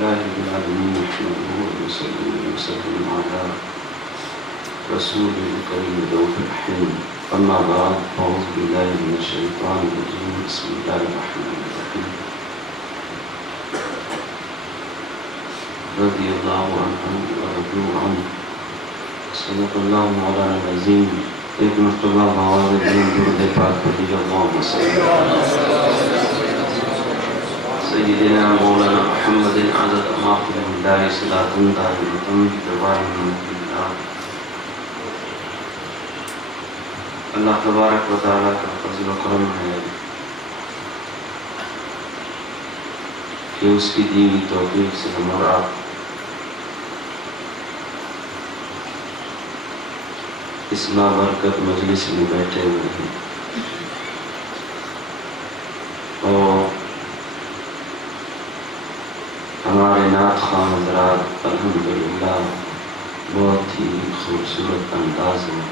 لله رب العالمين نحمده ونصلي وسلم على رسول الكريم الرؤوف الرحيم أما بعد أعوذ بالله من الشيطان الرجيم بسم الله الرحمن الرحيم رضي الله عنهم ورضوا عنه صدق الله مولانا العظيم ایک مرتبہ بآواز بلند درود پاک پڑھیے اللهم صل على سيدنا مولانا محمد عدد ما في الله صلاة دائمة بدوام الله. اللہ تبارک و تعالیٰ کا فضل و کرم ہے کہ اس کی دی ہوئی توفیق سے ہم اور آپ اس بابرکت مجلس میں بیٹھے ہوئے ہیں اور ہمارے نعت خواہ حضرات الحمدللہ بہت ہی خوبصورت انداز میں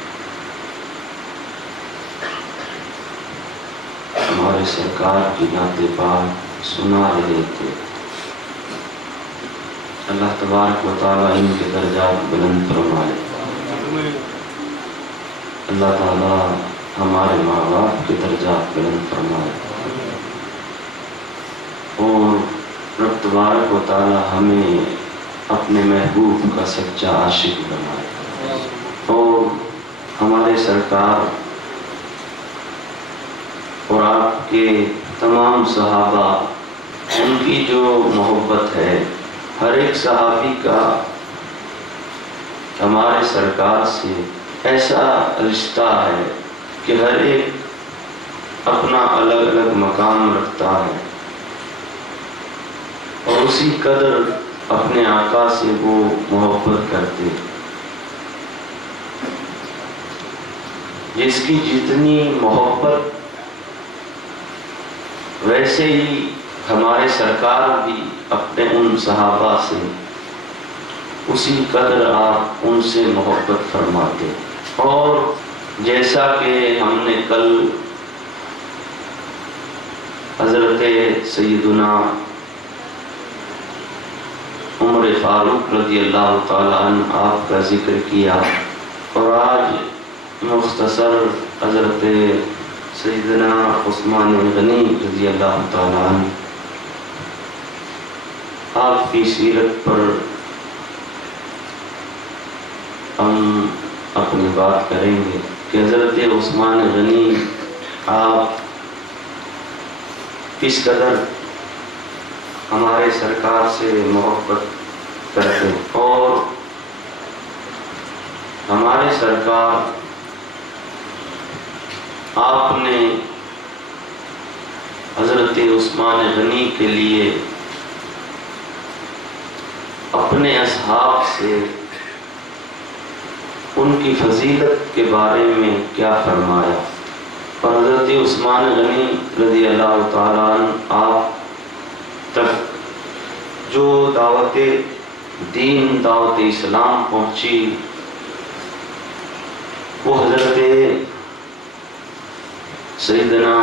ہمارے سرکار کی نعت پاک سنا رہے تھے. اللہ تبارک و تعالیٰ ان کے درجات بلند فرمائے. اللہ تعالیٰ ہمارے ماں باپ کے درجات بلند فرمائے اور رب تبارک و تعالیٰ ہمیں اپنے محبوب کا سچا عاشق بنائے اور ہمارے سرکار اور آپ کے تمام صحابہ ان کی جو محبت ہے ہر ایک صحابی کا ہمارے سرکار سے ایسا رشتہ ہے کہ ہر ایک اپنا الگ الگ مقام رکھتا ہے اور اسی قدر اپنے آقا سے وہ محبت کرتے. جس کی جتنی محبت ویسے ہی ہمارے سرکار بھی اپنے ان صحابہ سے اسی قدر آپ ان سے محبت فرماتے. اور جیسا کہ ہم نے کل حضرت سیدنا عمر فاروق رضی اللہ تعالیٰ عنہ آپ کا ذکر کیا اور آج مختصر حضرت سیدنا عثمان غنی رضی اللہ تعالیٰ عنہ آپ کی سیرت پر ہم اپنی بات کریں گے کہ حضرت عثمان غنی آپ کس قدر ہمارے سرکار سے محبت کرتے اور ہمارے سرکار آپ نے حضرت عثمان غنی کے لیے اپنے اصحاب سے ان کی فضیلت کے بارے میں کیا فرمایا. اور حضرت عثمان غنی رضی اللہ تعالیٰ عنہ آپ تک جو دعوت دین دعوت اسلام پہنچی وہ حضرت سیدنا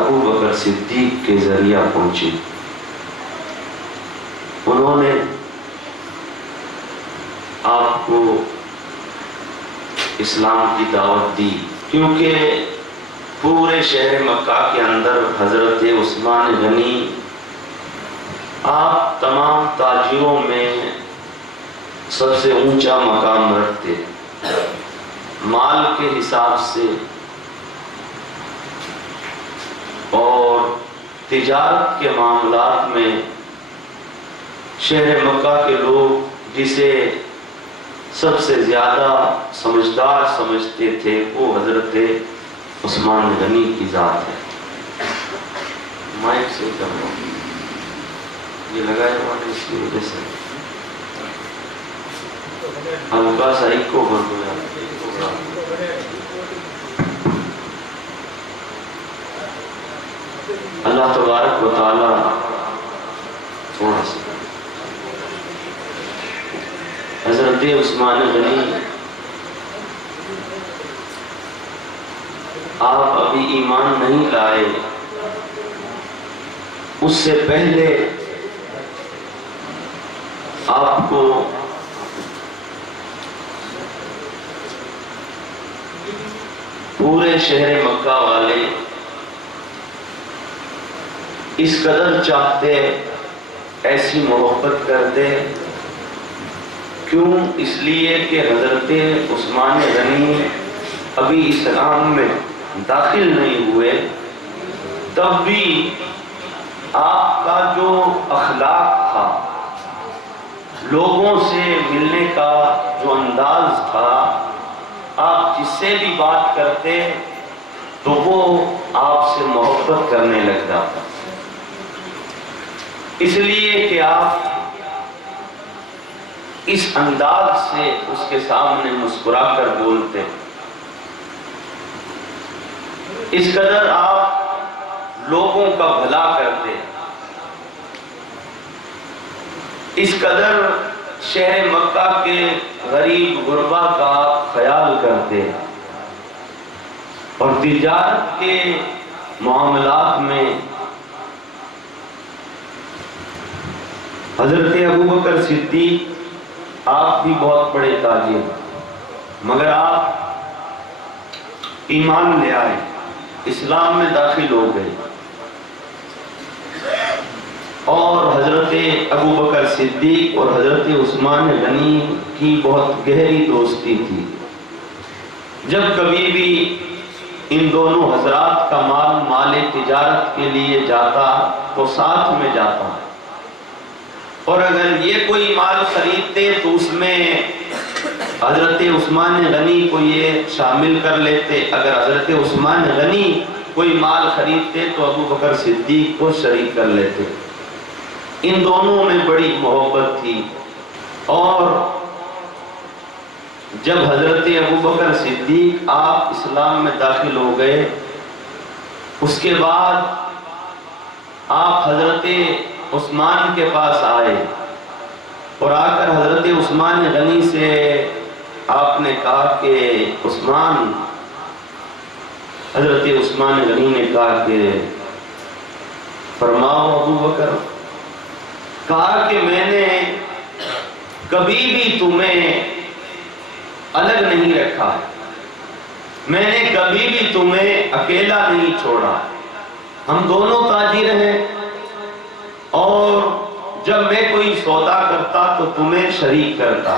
ابو بکر صدیق کے ذریعہ پہنچی. انہوں نے آپ کو اسلام کی دعوت دی کیونکہ پورے شہر مکہ کے اندر حضرت عثمان غنی آپ تمام تاجروں میں سب سے اونچا مقام رکھتے. مال کے حساب سے اور تجارت کے معاملات میں شہر مکہ کے لوگ جسے سب سے زیادہ سمجھدار سمجھتے تھے وہ حضرت عثمان غنی کی ذات ہے. مائک سے کرو یہ لگائے ہوا ہے اس کی وجہ سے ہلکا سا ایکو بن گیا. اللہ تبارک و تعالی تھوڑا سا حضرت عثمان غنی آپ ابھی ایمان نہیں لائے اس سے پہلے آپ کو پورے شہر مکہ والے اس قدر چاہتے، ایسی محبت کرتے، کیوں؟ اس لیے کہ حضرت عثمان غنی ابھی اسلام میں داخل نہیں ہوئے، تب بھی آپ کا جو اخلاق تھا، لوگوں سے ملنے کا جو انداز تھا، آپ جس سے بھی بات کرتے تو وہ آپ سے محبت کرنے لگ جاتا، اس لیے کہ آپ اس انداز سے اس کے سامنے مسکرا کر بولتے، اس قدر آپ لوگوں کا بھلا کرتے، اس قدر شہر مکہ کے غریب غربا کا خیال کرتے، اور تجارت کے معاملات میں حضرت ابوبکر صدیق آپ بھی بہت بڑے تاجر، مگر آپ ایمان لے آئے، اسلام میں داخل ہو گئے، اور حضرت ابوبکر صدیق اور حضرت عثمان غنی کی بہت گہری دوستی تھی۔ جب کبھی بھی ان دونوں حضرات کا مال تجارت کے لیے جاتا تو ساتھ میں جاتا، اور اگر یہ کوئی مال خریدتے تو اس میں حضرت عثمان غنی کو یہ شامل کر لیتے، اگر حضرت عثمان غنی کوئی مال خریدتے تو ابوبکر صدیق کو شریک کر لیتے۔ ان دونوں میں بڑی محبت تھی، اور جب حضرت ابوبکر صدیق آپ اسلام میں داخل ہو گئے، اس کے بعد آپ حضرت عثمان کے پاس آئے، اور آ کر حضرت عثمان غنی سے آپ نے کہا کہ حضرت عثمان غنی نے کہا کہ فرماؤ ابوبکر، کہا کہ میں نے کبھی بھی تمہیں الگ نہیں رکھا، میں نے کبھی بھی تمہیں اکیلا نہیں چھوڑا، ہم دونوں تاجر ہیں، اور جب میں کوئی سودا کرتا تو تمہیں شریک کرتا،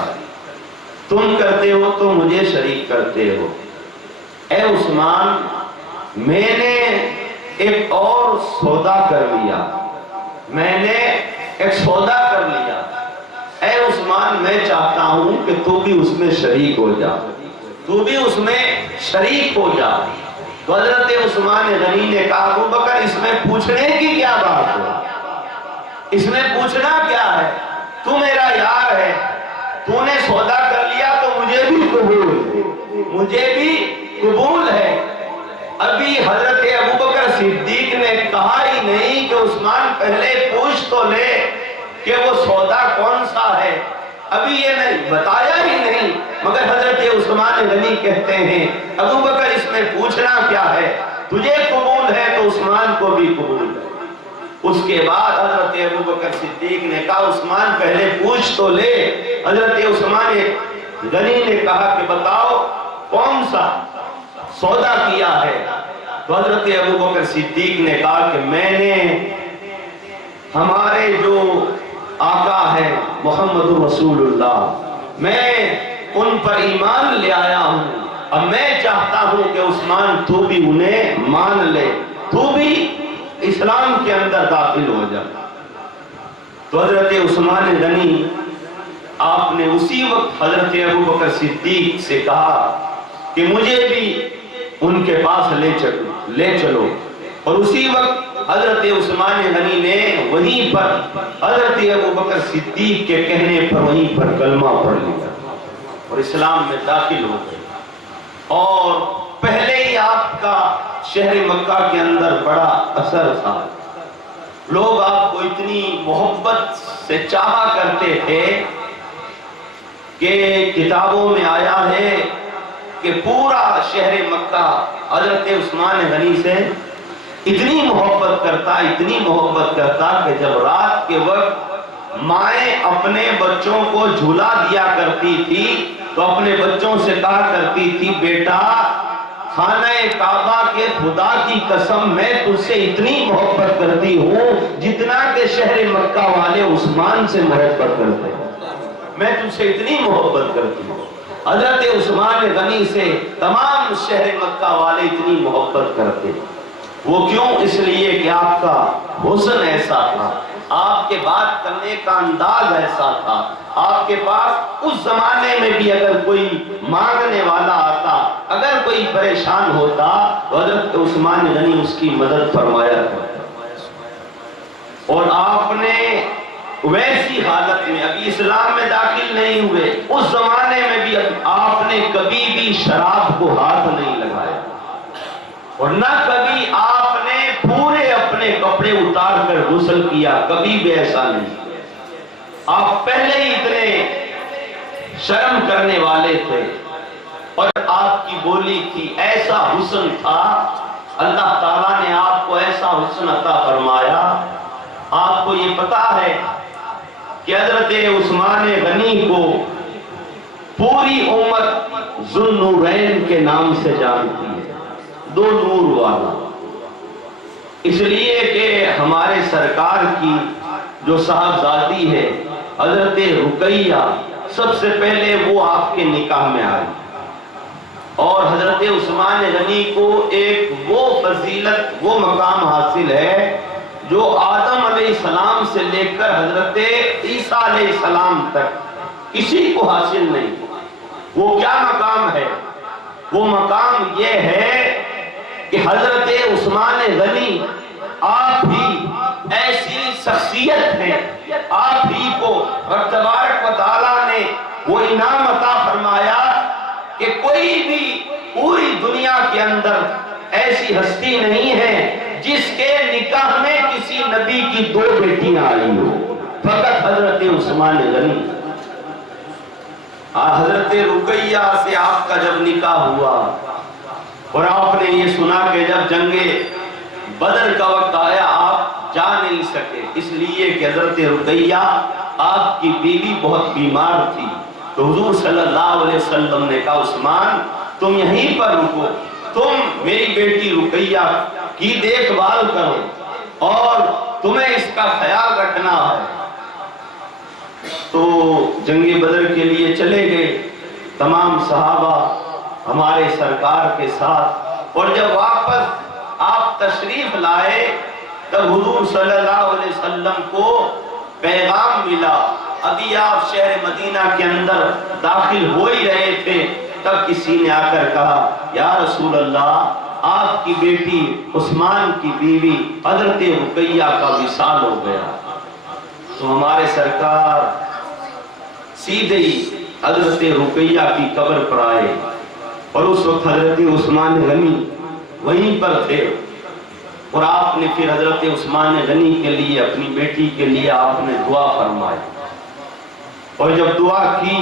تم کرتے ہو تو مجھے شریک کرتے ہو۔ اے عثمان، میں نے ایک اور سودا کر لیا، میں نے ایک سودا کر لیا، اے عثمان میں چاہتا ہوں کہ تو بھی اس میں شریک ہو جا، تو بھی اس میں شریک ہو جا۔ تو حضرت عثمان غنی نے کہا ابوبکر اس میں پوچھنے کی کیا بات ہے، اس میں پوچھنا کیا ہے، تو میرا یار ہے، تو نے سودا کر لیا تو مجھے بھی قبول ہے، مجھے بھی قبول ہے۔ ابھی حضرت ابوبکر صدیق نے کہا ہی نہیں کہ عثمان پہلے پوچھ تو لے کہ وہ سودا کون سا ہے، ابھی یہ نہیں بتایا ہی نہیں، مگر حضرت عثمان غنی کہتے ہیں ابوبکر اس میں پوچھنا کیا ہے، تجھے قبول ہے تو عثمان کو بھی قبول ہے۔ اس کے بعد حضرت ابوبکر صدیق نے کہا عثمان پہلے پوچھ تو لے۔ حضرت عثمان غنی نے کہا کہ بتاؤ کون سا سودا کیا ہے؟ تو حضرت ابوبکر صدیق نے کہا کہ میں نے ہمارے جو آقا ہے محمد رسول اللہ، میں ان پر ایمان لے آیا ہوں، اب میں چاہتا ہوں کہ عثمان تو بھی انہیں مان لے، تو بھی اسلام کے اندر داخل ہو جا۔ تو حضرت عثمان غنی آپ نے اسی وقت حضرت ابوبکر صدیق سے کہا کہ مجھے بھی ان کے پاس لے چلو، اور اسی وقت حضرت عثمان غنی نے وہیں پر حضرت ابوبکر صدیق کے کہنے پر وہیں پر کلمہ پڑھ لیا اور اسلام میں داخل ہو گئے، اور پہلے ہی آپ کا شہر مکہ کے اندر بڑا اثر تھا، لوگ آپ کو اتنی محبت سے چاہا کرتے تھے کہ کتابوں میں آیا ہے کہ پورا شہر مکہ حضرت عثمان غنی سے اتنی محبت کرتا کہ جب رات کے وقت مائیں اپنے بچوں کو جھولا دیا کرتی تھی تو اپنے بچوں سے کہا کرتی تھی بیٹا خانہ کعبہ کے خدا کی قسم میں تجھ سے اتنی محبت کرتی ہوں جتنا کہ شہر مکہ والے عثمان سے محبت کرتے ہیں، میں تجھ سے اتنی محبت کرتی ہوں۔ حضرت عثمان غنی سے تمام شہر مکہ والے اتنی محبت کرتے ہیں۔ وہ کیوں؟ اس لیے کہ آپ کا حسن ایسا تھا، آپ کے بات کرنے کا انداز ایسا تھا، آپ کے پاس اس زمانے میں بھی اگر کوئی مانگنے والا آتا، اگر کوئی پریشان ہوتا تو حضرت عثمان غنی اس کی مدد فرمایا کرتا۔ اور آپ نے ویسی حالت میں ابھی اسلام میں داخل نہیں ہوئے، اس زمانے میں بھی آپ نے کبھی بھی شراب کو ہاتھ نہیں لگایا اور نہ کبھی آپ نے پورے اپنے کپڑے اتار کر غسل کیا، کبھی بھی ایسا نہیں۔ آپ پہلے ہی اتنے شرم کرنے والے تھے اور آپ کی بولی تھی، ایسا حسن تھا، اللہ تعالیٰ نے آپ کو ایسا حسن عطا فرمایا۔ آپ کو یہ پتا ہے کہ حضرت عثمان غنی کو پوری امت ذو النورین کے نام سے جانتی ہے، دو نور والا، اس لیے کہ ہمارے سرکار کی جو صاحبزادی ہے حضرت رقیہ، سب سے پہلے وہ آپ کے نکاح میں آئی اور حضرت عثمان غنی کو ایک وہ فضیلت، وہ مقام حاصل ہے جو آدم علیہ السلام سے لے کر حضرت عیسیٰ علیہ السلام تک کسی کو حاصل نہیں۔ وہ کیا مقام ہے؟ وہ مقام یہ ہے کہ حضرت عثمان غنی آپ ہی ایسی شخصیت ہے، آپ ہی کو رب تبارک و تعالیٰ نے وہ انعام عطا فرمایا کہ کوئی بھی پوری دنیا کے اندر ایسی ہستی نہیں ہے جس کے نکاح میں کسی نبی کی دو بیٹیاں آئی ہو، فقط حضرت عثمان غنی۔ حضرت رقیہ سے آپ کا جب نکاح ہوا اور آپ نے یہ سنا کہ جب جنگ بدر کا وقت آیا آپ جا نہیں سکے، اس لیے کہ حضرت رقیہ آپ کی بیوی بہت بیمار تھی، تو حضور صلی اللہ علیہ وسلم نے کہا عثمان تم یہیں پر رکو، تم میری بیٹی رقیہ کی دیکھ بھال کرو اور تمہیں اس کا خیال رکھنا ہے۔ تو جنگ بدر کے لیے چلے گئے تمام صحابہ ہمارے سرکار کے ساتھ، اور جب واپس آپ تشریف لائے تب حضور صلی اللہ علیہ وسلم کو پیغام ملا، ابھی آپ شہر مدینہ کے اندر داخل ہو ہی رہے تھے، تب کسی نے آ کر کہا یا رسول اللہ آپ کی بیٹی عثمان کی بیوی حضرت رقیہ کا وصال ہو گیا۔ تو ہمارے سرکار سیدھے ہی حضرت رقیہ کی قبر پر آئے اور اس وقت حضرت عثمان غنی وہیں پر تھے، اور آپ نے پھر حضرت عثمان غنی کے لیے، اپنی بیٹی کے لیے آپ نے دعا فرمائی، اور جب دعا کی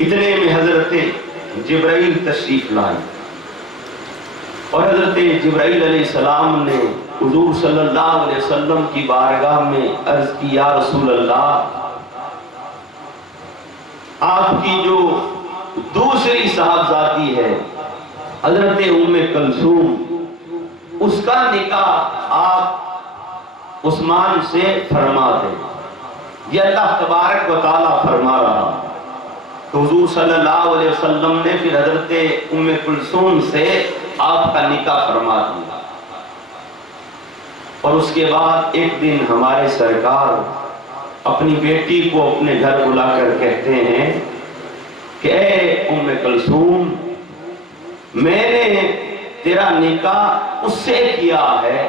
اتنے میں حضرت جبرائیل تشریف لائے اور حضرت جبرائیل علیہ السلام نے حضور صلی اللہ علیہ وسلم کی بارگاہ میں عرض کی یا رسول اللہ آپ کی جو دوسری صاحبزادی ہے حضرت ام کلثوم، اس کا نکاح آپ عثمان سے فرما دیں، یہ اللہ تبارک و تعالیٰ فرما رہا۔ تو حضور صلی اللہ علیہ وسلم نے پھر حضرت ام کلثوم سے آپ کا نکاح فرما دیا، اور اس کے بعد ایک دن ہمارے سرکار اپنی بیٹی کو اپنے گھر بلا کر کہتے ہیں کہ اے ام کلثوم میں نے تیرا نکاح اس سے کیا ہے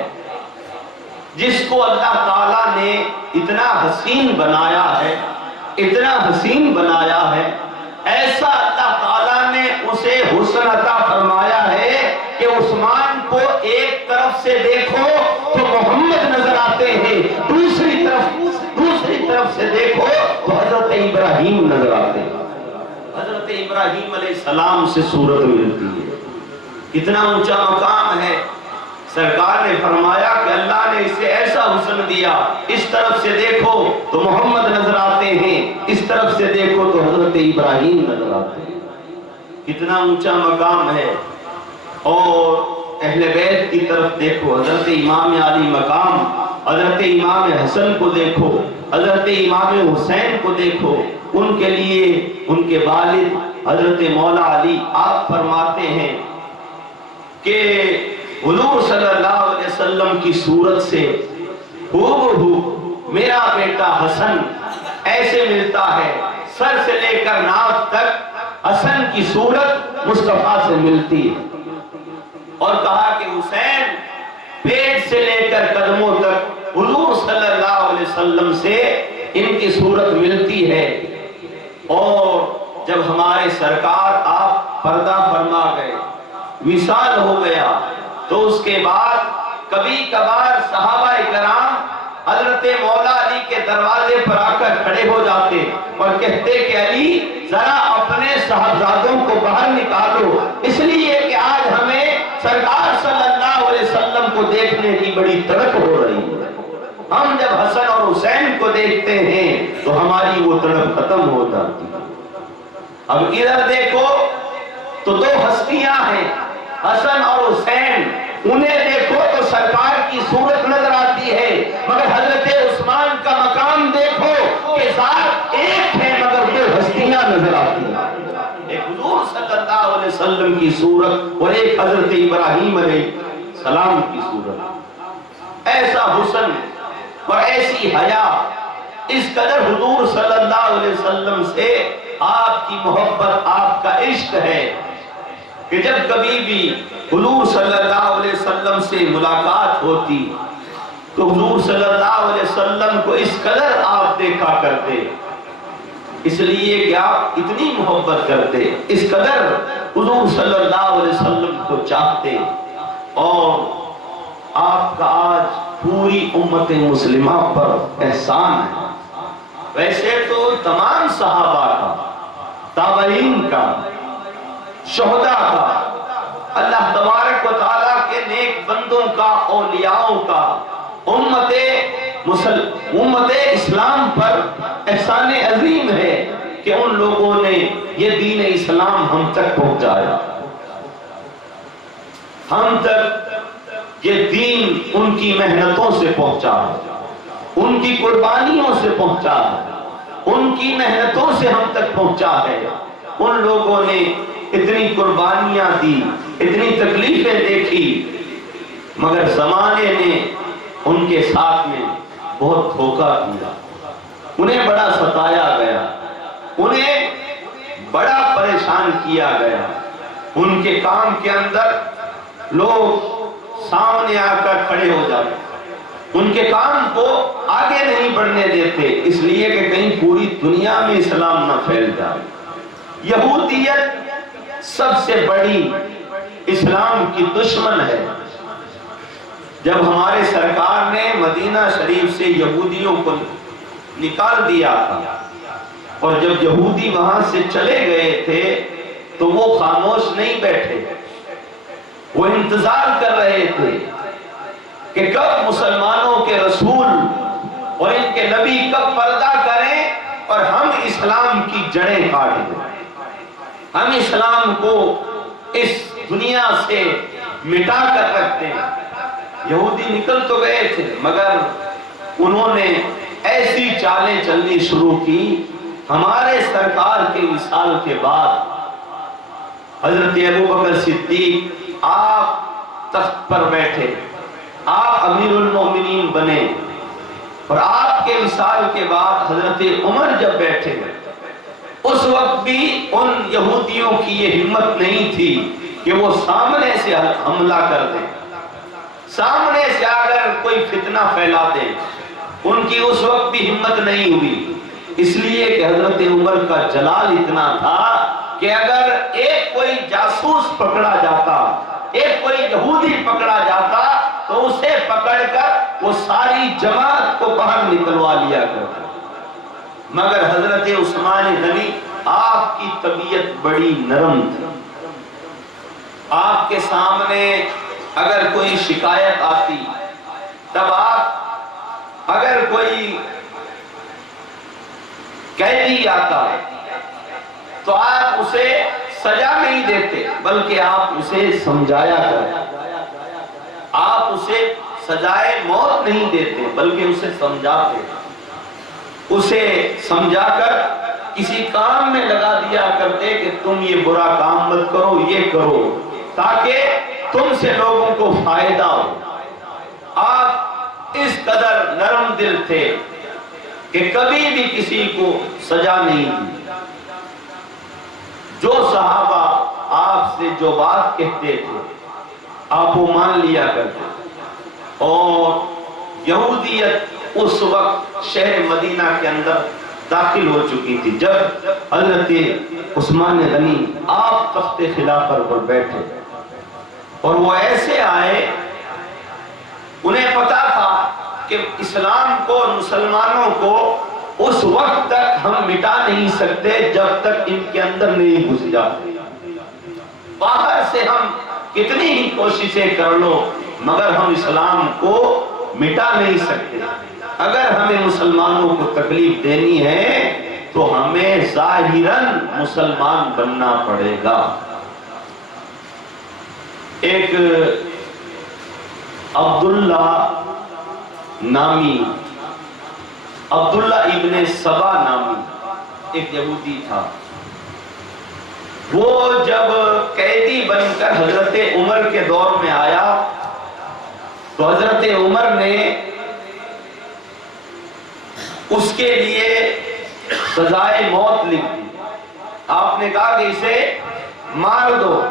جس کو اللہ تعالیٰ نے اتنا حسین بنایا ہے، اتنا حسین بنایا ہے، ایسا اللہ تعالیٰ نے اسے حسن عطا فرمایا ہے کہ عثمان کو ایک طرف سے دیکھو تو محمد نظر آتے ہیں، دوسری طرف سے دیکھو تو حضرت ابراہیم نظر آتے ہیں، حضرت ابراہیم علیہ السلام سے صورت ملتی ہے۔ اتنا اونچا مقام ہے سرکار نے فرمایا کہ اللہ نے اسے ایسا حسن دیا، اس طرف سے دیکھو تو محمد نظر آتے ہیں، اس طرف سے دیکھو تو حضرت ابراہیم نظر آتے ہیں۔ کتنا اونچا مقام ہے۔ اور اہل بیت کی طرف دیکھو، حضرت امام علی مقام، حضرت امام حسن کو دیکھو، حضرت امام حسین کو دیکھو، ان کے لیے ان کے والد حضرت مولا علی آپ فرماتے ہیں کہ حضور صلی اللہ علیہ وسلم کی صورت سے ہو میرا بیٹا حسن ایسے ملتا ہے، سر سے لے کر ناف تک حسن کی صورت مصطفیٰ سے ملتی ہے۔ اور کہا کہ حسین پیٹ سے لے کر قدموں تک حضور صلی اللہ علیہ وسلم سے ان کی صورت ملتی ہے۔ اور جب ہمارے سرکار آپ پردہ فرما گئے، وصال ہو گیا، تو اس کے بعد کبھی کبھار صحابہ کرام حضرت مولا علی کے دروازے پر آ کر کھڑے ہو جاتے اور کہتے کہ علی ذرا اپنے صاحبزادوں کو باہر نکالو، اس لیے کہ آج ہمیں سرکار صلی اللہ علیہ وسلم کو دیکھنے کی بڑی تڑپ ہو رہی ہے۔ ہم جب حسن اور حسین کو دیکھتے ہیں تو ہماری وہ تڑپ ختم ہو جاتی ہے۔ اب ادھر دیکھو تو دو ہستیاں ہیں، حسن اور حسین، انہیں دیکھو تو سرکار کی صورت نظر آتی ہے، مگر حضرت عثمان کا مقام دیکھو کہ ذات ایک ہے مگر دو ہستیاں نظر آتی ہیں، ایک حضور صلی اللہ علیہ وسلم کی صورت اور ایک حضرت ابراہیم علیہ السلام کی صورت۔ ایسا حسن اور ایسی حیا، اس قدر حضور صلی اللہ علیہ وسلم سے آپ کی محبت، آپ کا عشق ہے کہ جب کبھی بھی حضور صلی اللہ علیہ وسلم سے ملاقات ہوتی تو حضور صلی اللہ علیہ وسلم کو اس قدر آپ دیکھا کرتے، اس لیے کہ آپ اتنی محبت کرتے، اس قدر حضور صلی اللہ علیہ وسلم کو چاہتے۔ اور آپ کا آج پوری امت مسلمہ پر احسان ہے، ویسے تو تمام صحابہ کا، تابعین کا، شہداء کا، اللہ تبارک و تعالیٰ کے نیک بندوں کا، اولیاءوں کا، امت اسلام پر احسان عظیم ہے کہ ان لوگوں نے یہ دین اسلام ہم تک پہنچایا۔ ہم تک یہ دین ان کی محنتوں سے پہنچا ہے، ان کی قربانیوں سے پہنچا ہے، ان کی محنتوں سے ہم تک پہنچا ہے۔ ان لوگوں نے اتنی قربانیاں دی، اتنی تکلیفیں دیکھی، مگر زمانے نے ان کے ساتھ میں بہت دھوکہ کیا، انہیں بڑا ستایا گیا، انہیں بڑا پریشان کیا گیا۔ ان کے کام کے اندر لوگ سامنے آ کر کھڑے ہو جاتے، ان کے کام کو آگے نہیں بڑھنے دیتے، اس لیے کہ کہیں پوری دنیا میں اسلام نہ پھیل جائے۔ یہودیت سب سے بڑی اسلام کی دشمن ہے۔ جب ہمارے سرکار نے مدینہ شریف سے یہودیوں کو نکال دیا تھا اور جب یہودی وہاں سے چلے گئے تھے تو وہ خاموش نہیں بیٹھے، وہ انتظار کر رہے تھے کہ کب مسلمانوں کے رسول اور ان کے نبی کب پردہ کریں اور ہم اسلام کی جڑیں کاٹ دیں، ہم اسلام کو اس دنیا سے مٹا کر رکھتے ہیں۔ یہودی نکل تو گئے تھے مگر انہوں نے ایسی چالیں چلنی شروع کی۔ ہمارے سرکار کے وصال کے بعد حضرت ابوبکر صدیق آپ تخت پر بیٹھے، آپ امیر المومنین بنے، اور آپ کے وصال کے بعد حضرت عمر جب بیٹھے گئے، اس وقت بھی ان یہودیوں کی یہ ہمت نہیں تھی کہ وہ سامنے سے حملہ کر دیں، سامنے سے اگر کوئی فتنہ پھیلا دیں، ان کی اس وقت بھی ہمت نہیں ہوئی، اس لیے کہ حضرت عمر کا جلال اتنا تھا کہ اگر ایک کوئی جاسوس پکڑا جاتا، ایک کوئی یہودی پکڑا جاتا تو اسے پکڑ کر وہ ساری جماعت کو باہر نکلوا لیا کرتا۔ مگر حضرت عثمان غنی آپ کی طبیعت بڑی نرم تھی، آپ کے سامنے اگر کوئی شکایت آتی، تب آپ اگر کوئی قیدی آتا تو آپ اسے سزا نہیں دیتے بلکہ آپ اسے سمجھایا کرتے، آپ اسے سزائے موت نہیں دیتے بلکہ اسے سمجھاتے، اسے سمجھا کر کسی کام میں لگا دیا کرتے کہ تم یہ برا کام مت کرو، یہ کرو، تاکہ تم سے لوگوں کو فائدہ ہو۔ آپ اس قدر نرم دل تھے کہ کبھی بھی کسی کو سزا نہیں دی۔ جو صحابہ آپ سے جو بات کہتے تھے آپ وہ مان لیا کرتے، اور یہودیت اس وقت شہر مدینہ کے اندر داخل ہو چکی تھی جب حضرت عثمان غنی آپ تخت خلافت پر بیٹھے، اور وہ ایسے آئے، انہیں پتا تھا کہ اسلام کو اور مسلمانوں کو اس وقت تک ہم مٹا نہیں سکتے جب تک ان کے اندر نہیں گھس جاتے۔ باہر سے ہم کتنی ہی کوششیں کر لو مگر ہم اسلام کو مٹا نہیں سکتے۔ اگر ہمیں مسلمانوں کو تکلیف دینی ہے تو ہمیں ظاہراً مسلمان بننا پڑے گا۔ ایک عبداللہ نامی، عبداللہ ابن سبا نامی ایک یہودی تھا، وہ جب قیدی بن کر حضرت عمر کے دور میں آیا تو حضرت عمر نے اس کے لیے سزائے موت لکھ دی۔ آپ نے کہا کہ اسے مار دو،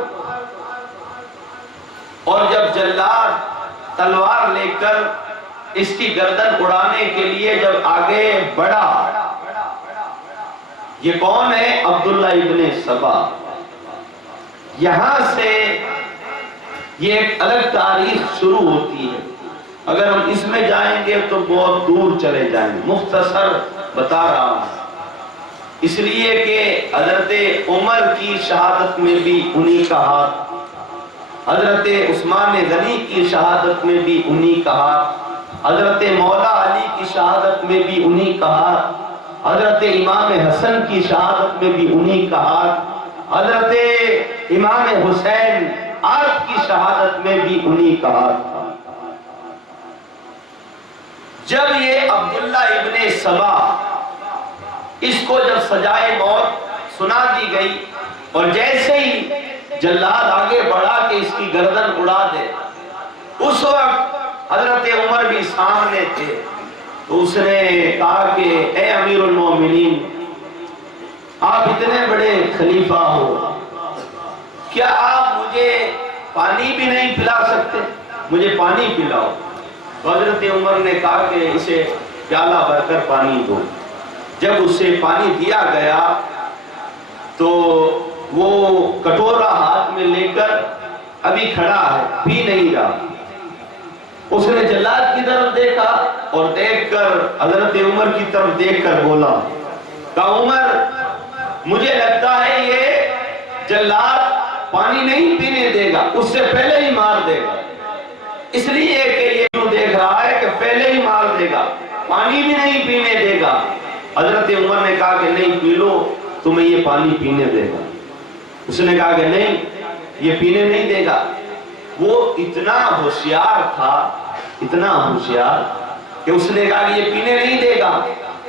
اور جب جلاد تلوار لے کر اس کی گردن اڑانے کے لیے جب آگے بڑھا، یہ کون ہے؟ عبداللہ ابن سبا۔ یہاں سے یہ ایک الگ تاریخ شروع ہوتی ہے، اگر ہم اس میں جائیں گے تو بہت دور چلے جائیں گے، مختصر بتا رہا ہوں، اس لیے کہ حضرت عمر کی شہادت میں بھی انہی کا ہاتھ، حضرت عثمان غنی کی شہادت میں بھی انہی کا ہاتھ، حضرت مولا علی کی شہادت میں بھی انہی کا ہاتھ، حضرت امام حسن کی شہادت میں بھی انہی کا ہاتھ، حضرت امام حسین آپ کی شہادت میں بھی انہی کا ہاتھ تھا۔ جب یہ عبداللہ ابن سبا، اس کو جب سزائے موت سنا دی گئی اور جیسے ہی جلاد آگے بڑھا کہ اس کی گردن اڑا دے، اس وقت حضرت عمر بھی سامنے تھے، تو اس نے کہا کہ اے امیر المومنین، آپ اتنے بڑے خلیفہ ہو، کیا آپ مجھے پانی بھی نہیں پلا سکتے؟ مجھے پانی پلاؤ۔ تو حضرت عمر نے کہا کہ اسے پیالہ بھر کر پانی دو۔ جب اسے پانی دیا گیا تو وہ کٹورا ہاتھ میں لے کر ابھی کھڑا ہے، پی نہیں رہا۔ اس نے جلاد کی طرف دیکھا اور دیکھ کر حضرت عمر کی طرف دیکھ کر بولا کہ عمر، مجھے لگتا ہے یہ جلاد پانی نہیں پینے دے گا، اس سے پہلے ہی مار دے گا، اس لیے کہ یہ جو دیکھ رہا ہے کہ پہلے ہی مار دے گا، پانی بھی نہیں پینے دے گا۔ حضرت عمر نے کہا کہ نہیں، پی لو، تمہیں یہ پانی پینے دے گا۔ اس نے کہا کہ نہیں، یہ پینے نہیں دے گا۔ وہ اتنا ہوشیار تھا، اتنا ہوشیار کہ اس نے کہا کہ یہ پینے نہیں دے گا۔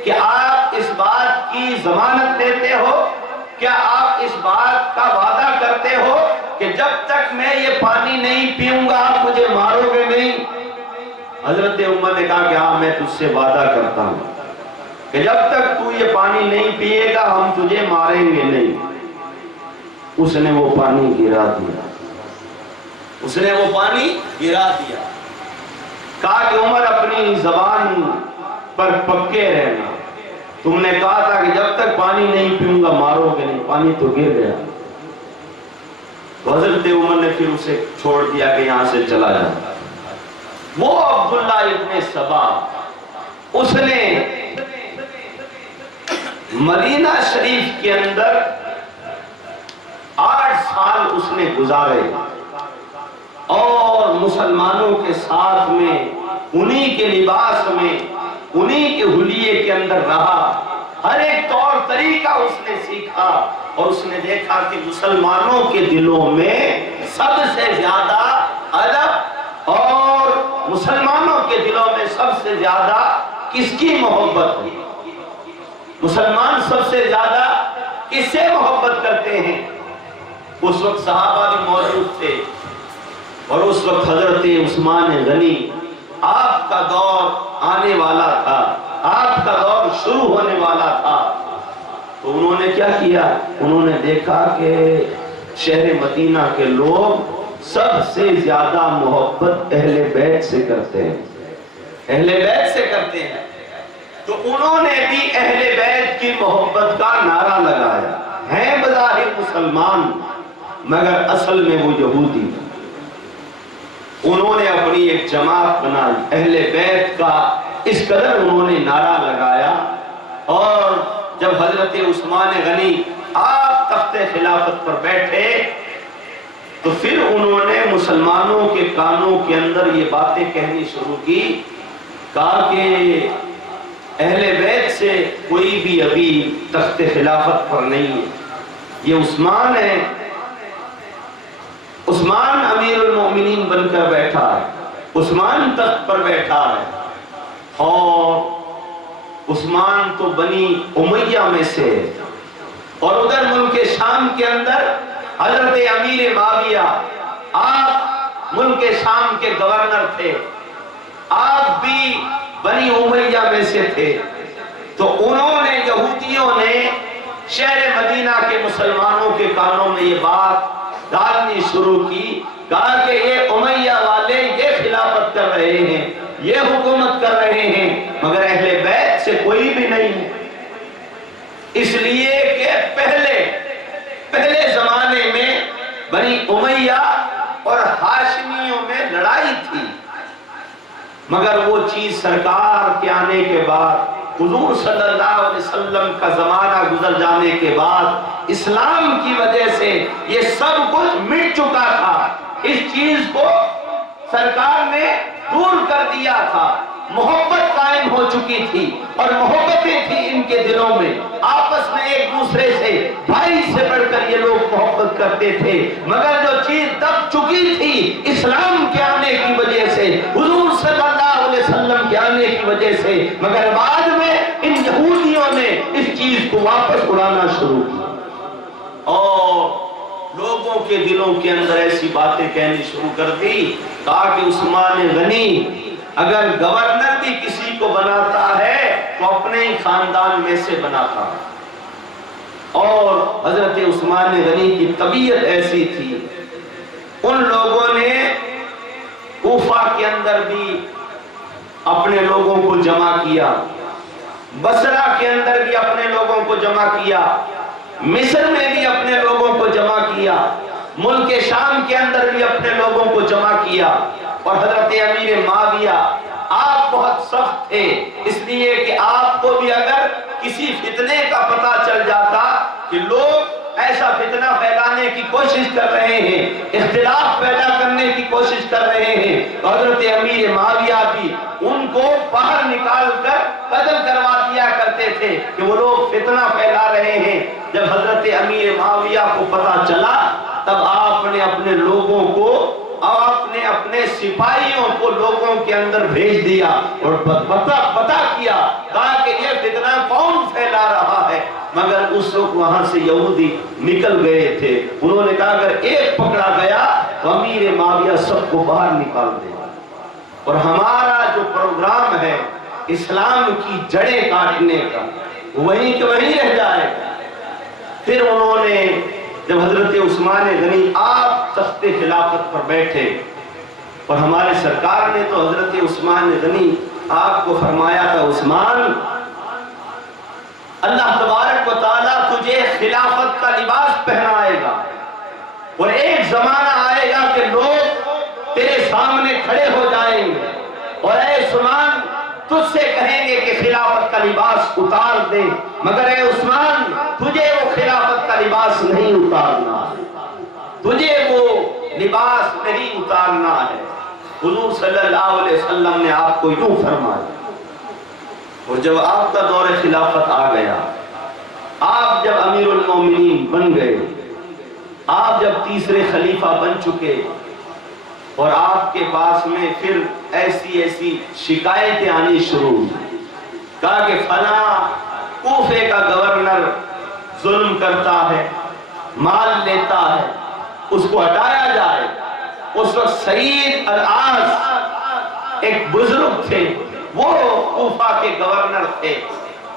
کہ آپ اس بات کی ضمانت دیتے ہو، کیا آپ اس بات کا وعدہ کرتے ہو کہ جب تک میں یہ پانی نہیں پیوں گا آپ مجھے مارو گے نہیں؟ حضرت عمر نے کہا کہ ہاں، میں تجھ سے وعدہ کرتا ہوں کہ جب تک تو یہ پانی نہیں پیے گا ہم تجھے ماریں گے نہیں۔ اس نے وہ پانی گرا دیا، اس نے وہ پانی گرا دیا۔ کہا کہ عمر، اپنی زبان پر پکے رہنا، تم نے کہا تھا کہ جب تک پانی نہیں پیوں گا مارو گے نہیں، پانی تو گر گیا۔ تو حضرت عمر نے پھر اسے چھوڑ دیا کہ یہاں سے چلا جا۔ وہ عبداللہ ابن سبا، اس نے مدینہ شریف کے اندر 8 سال اس نے گزارے، اور مسلمانوں کے ساتھ میں انہی کے لباس میں انہی کے حلیے کے اندر رہا، ہر ایک طور طریقہ اس نے سیکھا، اور اس نے دیکھا کہ مسلمانوں کے دلوں میں سب سے زیادہ ادب اور مسلمانوں کے دلوں میں سب سے زیادہ کس کی محبت ہے، مسلمان سب سے زیادہ کس سے محبت کرتے ہیں۔ اس وقت صحابہ بھی موجود تھے، اور اس وقت حضرت عثمان غنی آپ کا دور آنے والا تھا، آپ کا دور شروع ہونے والا تھا۔ تو انہوں نے کیا کیا؟ انہوں نے دیکھا کہ شہر مدینہ کے لوگ سب سے زیادہ محبت اہل بیت سے کرتے ہیں، اہل بیت سے کرتے ہیں، تو انہوں نے بھی اہل بیت کی محبت کا نعرہ لگایا۔ ہیں بظاہر مسلمان مگر اصل میں وہ یہودی، انہوں نے اپنی ایک جماعت بنائی، اہل بیت کا اس قدر انہوں نے نعرہ لگایا۔ اور جب حضرت عثمان غنی آپ تخت خلافت پر بیٹھے تو پھر انہوں نے مسلمانوں کے کانوں کے اندر یہ باتیں کہنی شروع کی، کہا کہ اہل بیت سے کوئی بھی ابھی تخت خلافت پر نہیں ہے، یہ عثمان ہے، عثمان امیر المومنین بن کر بیٹھا ہے، عثمان تخت پر بیٹھا ہے، اور عثمان تو بنی امیہ میں سے ہے، اور ادھر ملک شام کے اندر حضرت امیر معاویہ، آپ ملک شام کے گورنر تھے، آپ بھی بنی امیہ میں سے تھے۔ تو انہوں نے یہودیوں نے شہر مدینہ کے مسلمانوں کے کانوں میں یہ بات ڈالنی شروع کی، کہا کہ یہ امیہ والے یہ خلافت کر رہے ہیں، یہ حکومت کر رہے ہیں، مگر اہل بیت سے کوئی بھی نہیں ہے۔ اس لیے کہ پہلے زمانے میں بنی امیہ اور ہاشمیوں میں لڑائی تھی، مگر وہ چیز سرکار کے آنے کے بعد، حضور صلی اللہ علیہ وسلم کا زمانہ گزر جانے کے بعد اسلام کی وجہ سے یہ سب کچھ مٹ چکا تھا، اس چیز کو سرکار نے دور کر دیا تھا، محبت قائم ہو چکی تھی، اور محبتیں تھی ان کے دلوں میں، آپس میں ایک دوسرے سے بھائی سے بڑھ کر یہ لوگ محبت کرتے تھے، مگر جو چیز دب چکی تھی اسلام کے آنے کی وجہ سے، حضور صلی اللہ علیہ وسلم کے آنے کی وجہ سے، مگر بعد میں ان یہودیوں نے اس چیز کو واپس اڑانا شروع کیا، اور لوگوں کے دلوں کے اندر ایسی باتیں کہنی شروع کر دی، کہا کہ عثمان غنی اگر گورنر بھی کسی کو بناتا ہے تو اپنے ہی خاندان میں سے بناتا ہے۔ اور حضرت عثمان غنی کی طبیعت ایسی تھی، ان لوگوں نے کوفہ کے اندر بھی اپنے لوگوں کو جمع کیا، بصرہ کے اندر بھی اپنے لوگوں کو جمع کیا، مصر میں بھی اپنے لوگوں کو جمع کیا، ملک شام کے اندر بھی اپنے لوگوں کو جمع کیا۔ اور حضرت امیر معاویہ آپ بہت سخت تھے، اس لیے کہ آپ کو بھی اگر کسی فتنے کا پتہ چل جاتا کہ لوگ ایسا فتنہ پھیلانے کی کوشش کر رہے ہیں، اختلاف پیدا کرنے کی کوشش کر رہے ہیں، تو حضرت امیر معاویہ بھی ان کو باہر نکال کر قتل کروا دیا کرتے تھے کہ وہ لوگ فتنہ پھیلا رہے ہیں۔ جب حضرت امیر معاویہ کو پتہ چلا تب آپ نے اپنے لوگوں کو، آپ نے اپنے سپاہیوں کو لوگوں کے اندر بھیج دیا اور پتہ کیا، کہا کہ یہ فتنہ کون پھیلا رہا ہے، مگر اس وقت وہاں سے یہودی نکل گئے تھے، انہوں نے کہا اگر ایک پکڑا گیا تو امیر معاویہ سب کو باہر نکال دے، اور ہمارا جو پروگرام ہے اسلام کی جڑیں کاٹنے کا وہیں کہ وہیں رہ جائے۔ پھر انہوں نے جب حضرت عثمان غنی آپ تخت خلافت پر بیٹھے، اور ہمارے سرکار نے تو حضرت عثمان غنی آپ کو فرمایا تھا، عثمان اللہ تبارک و تعالیٰ تجھے خلافت کا لباس پہنائے گا، اور ایک زمانہ آئے گا کہ لوگ تیرے سامنے کھڑے ہو جائیں گے اور اے عثمان تجھ سے کہیں گے کہ خلافت کا لباس اتار دے، مگر اے عثمان تجھے وہ خلافت کا لباس نہیں اتارنا، تجھے وہ لباس نہیں اتارنا ہے۔ حضور صلی اللہ علیہ وسلم نے آپ کو یوں فرمایا، اور جب آپ کا دور خلافت آ گیا، آپ جب امیر المومنین بن گئے، آپ جب تیسرے خلیفہ بن چکے، اور آپ کے پاس میں پھر ایسی شکایتیں آنی شروع ہوئی، کہا کہ فلاں کوفے کا گورنر ظلم کرتا ہے، مال لیتا ہے، اس کو ہٹایا جائے۔ اس وقت سعید العاص ایک بزرگ تھے، وہ کوفہ کے گورنر تھے،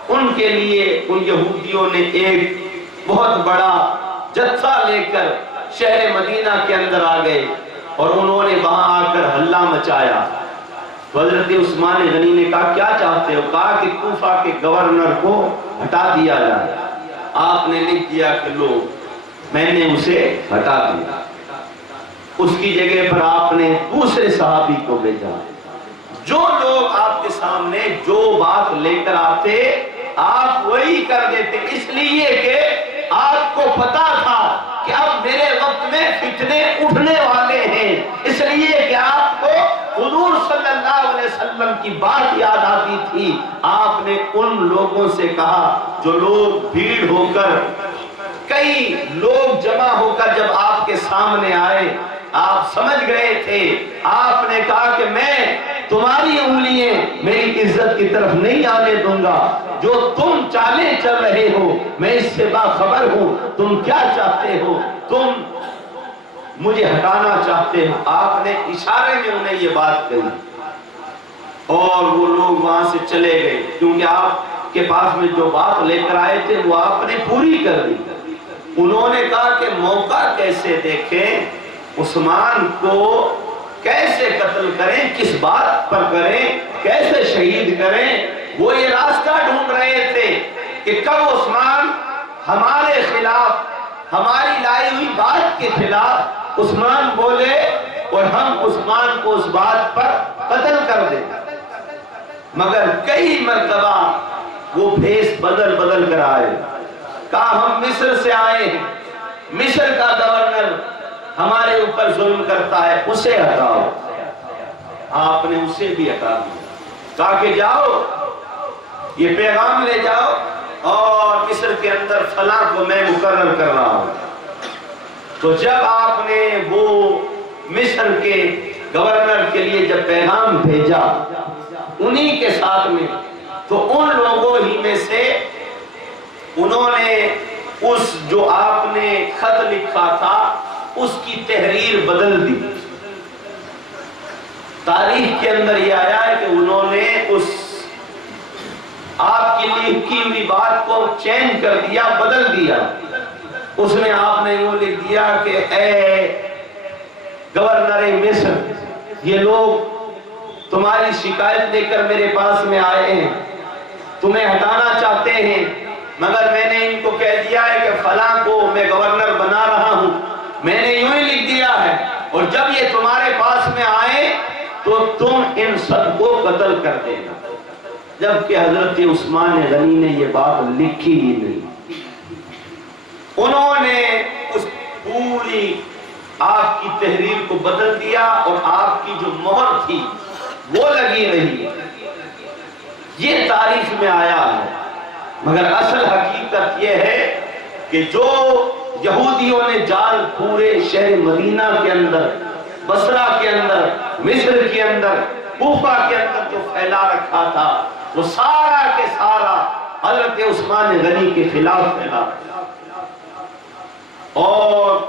ان کے لیے ان یہودیوں نے ایک بہت بڑا جتھا لے کر شہر مدینہ کے اندر آ گئے، اور انہوں نے وہاں آ کر ہلہ مچایا۔ تو حضرت عثمان غنی نے کہا کیا چاہتے ہو؟ کہا کہ کوفہ کے گورنر کو ہٹا دیا جائے۔ آپ نے لکھ دیا کہ لو، میں نے اسے ہٹا دیا۔ اس کی جگہ پر آپ نے دوسرے صحابی کو بھیجا۔ جو لوگ آپ کے سامنے جو بات لے کر آتے، آپ وہی کر دیتے، اس لیے کہ آپ کو پتا تھا کہ اب میرے وقت میں فتنے اٹھنے والے ہیں، اس لیے کہ آپ کو حضور صلی اللہ علیہ وسلم کی بات یاد آتی تھی۔ آپ نے ان لوگوں سے کہا جو لوگ بھیڑ ہو کر، کئی لوگ جمع ہو کر جب آپ کے سامنے آئے، آپ سمجھ گئے تھے، آپ نے کہا کہ میں تمہاری انگلیاں میری عزت کی طرف نہیں آنے دوں گا، جو تم چالیں چل رہے ہو میں اس سے باخبر ہوں، تم کیا چاہتے ہو، تم مجھے ہٹانا چاہتے ہو۔ آپ نے اشارے میں انہیں یہ بات کہی، اور وہ لوگ وہاں سے چلے گئے، کیونکہ آپ کے پاس میں جو بات لے کر آئے تھے وہ آپ نے پوری کر دی۔ انہوں نے کہا کہ موقع کیسے دیکھیں، عثمان کو کیسے قتل کریں، کس بات پر کریں، کیسے شہید کریں۔ وہ یہ راستہ ڈھونڈ رہے تھے کہ کب عثمان ہمارے خلاف، ہماری لائی ہوئی بات کے خلاف عثمان بولے اور ہم عثمان کو اس بات پر قتل کر دیں۔ مگر کئی مرتبہ وہ بھیس بدل بدل کر آئے، کہا ہم مصر سے آئے ہیں، مصر کا گورنر ہمارے اوپر ظلم کرتا ہے، اسے ہٹاؤ۔ آپ نے اسے بھی ہٹا دیا، کہا کہ جاؤ یہ پیغام لے جاؤ اور مصر کے اندر فلاں کو میں مقرر کر رہا ہوں۔ تو جب آپ نے وہ مصر کے گورنر کے لیے جب پیغام بھیجا انہی کے ساتھ میں، تو ان لوگوں ہی میں سے انہوں نے اس جو آپ نے خط لکھا تھا اس کی تحریر بدل دی۔ تاریخ کے اندر یہ آیا ہے کہ انہوں نے اس آپ کی لکھی ہوئی بات کو چینج کر دیا، بدل دیا۔ اس میں آپ نے یوں لکھ دیا کہ اے گورنر مصر، یہ لوگ تمہاری شکایت لے کر میرے پاس میں آئے ہیں، تمہیں ہٹانا چاہتے ہیں، مگر میں نے ان کو کہہ دیا ہے کہ فلاں کو میں گورنر بنا رہا ہوں، میں نے یوں ہی لکھ دیا ہے، اور جب یہ تمہارے پاس میں آئے تو تم ان سب کو قتل کر دینا۔ جبکہ حضرت عثمان غنی نے یہ بات لکھی ہی نہیں، انہوں نے اس پوری آپ کی تحریر کو بدل دیا، اور آپ کی جو مہر تھی وہ لگی رہی۔ یہ تاریخ میں آیا ہے، مگر اصل حقیقت یہ ہے کہ جو یہودیوں نے جال پورے شہر مدینہ کے اندر، بصرہ کے اندر، مصر کے اندر، کوفہ کے اندر جو پھیلا رکھا تھا، وہ سارا کے سارا حضرت عثمان غنی کے خلاف پھیلا، اور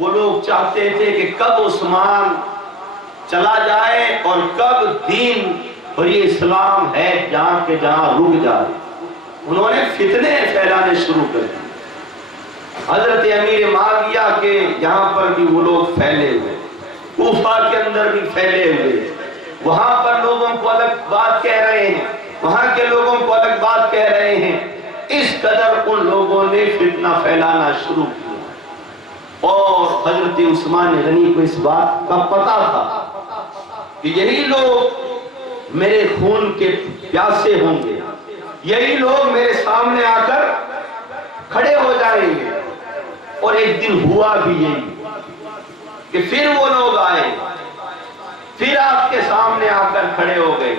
وہ لوگ چاہتے تھے کہ کب عثمان چلا جائے اور کب دین اور یہ اسلام ہے جہاں کے جہاں رک جائے۔ انہوں نے فتنے پھیلانے شروع کر دی۔ حضرت امیر معاویہ کے یہاں پر بھی وہ لوگ پھیلے ہوئے، کوفہ کے اندر بھی پھیلے ہوئے، وہاں پر لوگوں کو الگ بات کہہ رہے ہیں، وہاں کے لوگوں کو الگ بات کہہ رہے ہیں۔ اس قدر ان لوگوں نے فتنہ پھیلانا شروع کیا، اور حضرت عثمان غنی کو اس بات کا پتا تھا کہ یہی لوگ میرے خون کے پیاسے ہوں گے، یہی لوگ میرے سامنے آ کر کھڑے ہو جائیں گے۔ اور ایک دن ہوا بھی یہی، کہ پھر وہ لوگ آئے، پھر آپ کے سامنے آ کر کھڑے ہو گئے۔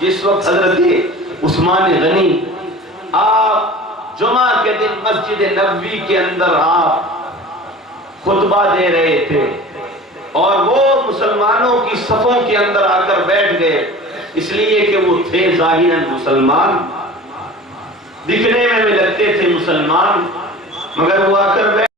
جس وقت حضرت عثمان غنی آپ جمعہ کے دن مسجد نبوی کے اندر آپ خطبہ دے رہے تھے اور وہ مسلمانوں کی صفوں کے اندر آ کر بیٹھ گئے، اس لیے کہ وہ تھے ظاہراً مسلمان، دکھنے میں لگتے تھے مسلمان، مگر وہ آ کر بیٹھ